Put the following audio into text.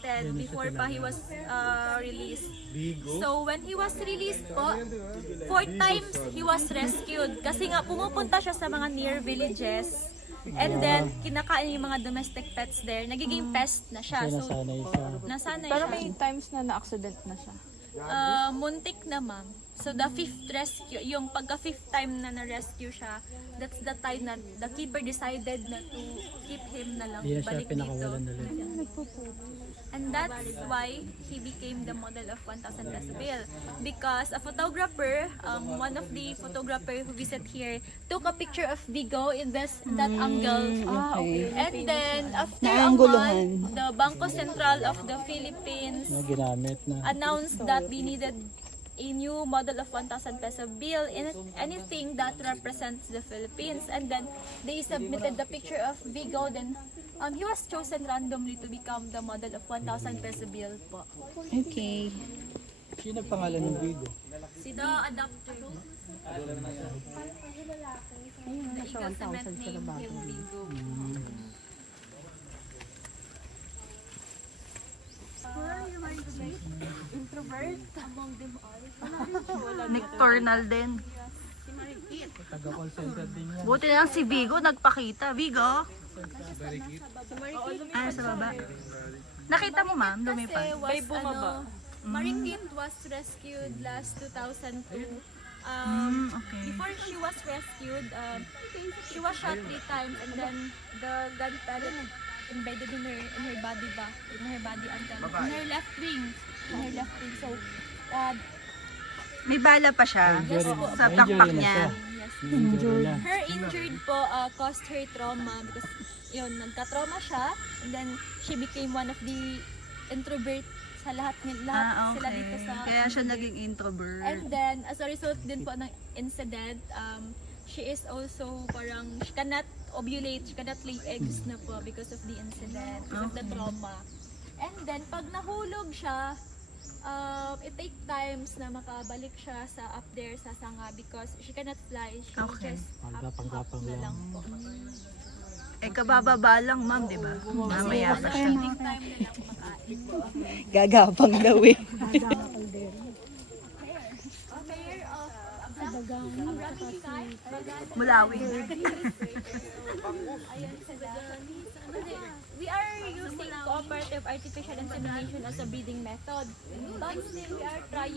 wanted before pa he was released. So when he was released po, 4 times he was rescued kasi nga pumupunta siya sa mga near villages. And then, kinakain yung mga domestic pets there. Nagiging pest na siya. So, Nasanay siya. nasanay Pero siya. may times na na-accident na siya. Muntik na, ma'am. So, the 5th rescue, yung pagka 5th time na na-rescue siya, that's the time na the keeper decided na to keep him na lang. Hindi na siya Balik dito. pinakawalan ulit. And that's why he became the model of 1,000 peso bill. Because a photographer, one of the photographer who visit here, took a picture of Vigo in that angle. okay. And then, after a Naangguluhan. month, the Bangko Sentral of the Philippines Na ginamit na. announced that they needed a new model of 1,000 peso bill in anything that represents the Philippines. And then, they submitted the picture of Vigo. Then, he was chosen randomly to become the model of 1,000 peso bill po. Okay. Sino pangalan ng Vigo? The adopter. The Eagle Cement named him Vigo. Introvert among them all. Nocturnal din. Taga-call center din yan. Buti na lang si Vigo nagpakita. Vigo? Ay, sa baba. Nakita mo ma'am, lumipad. Kasi was, May bumaba. Marikit was rescued last 2002. Okay. Before she was rescued, she was shot 3 times and then the gun pellet embedded in her body ba? In her body until in her left wing. In her left wing. So, May bala pa siya yes po. sa takpak niya. Yes. Injured na. Her injured po caused her trauma because yun, nagka-trauma siya and then she became one of the introvert sa lahat sila dito sa Kaya siya naging introvert. And then, as a result din po ng incident, she is also parang, she cannot ovulate, she cannot lay eggs na po because of the incident, because of the trauma. And then, pag nahulog siya, it take times na makabalik siya sa up there sa sanga because she cannot fly, she can Okay. just Gapang-gapang na lang lang. po. Eh, kabababa lang ma'am, di ba? Mamaya pa siya. Take time na lang makain po. Gagapang daw eh. Mayor of Abraham Mulawi. Ayan sila. We are using cooperative artificial insemination as a breeding method. But still, we are trying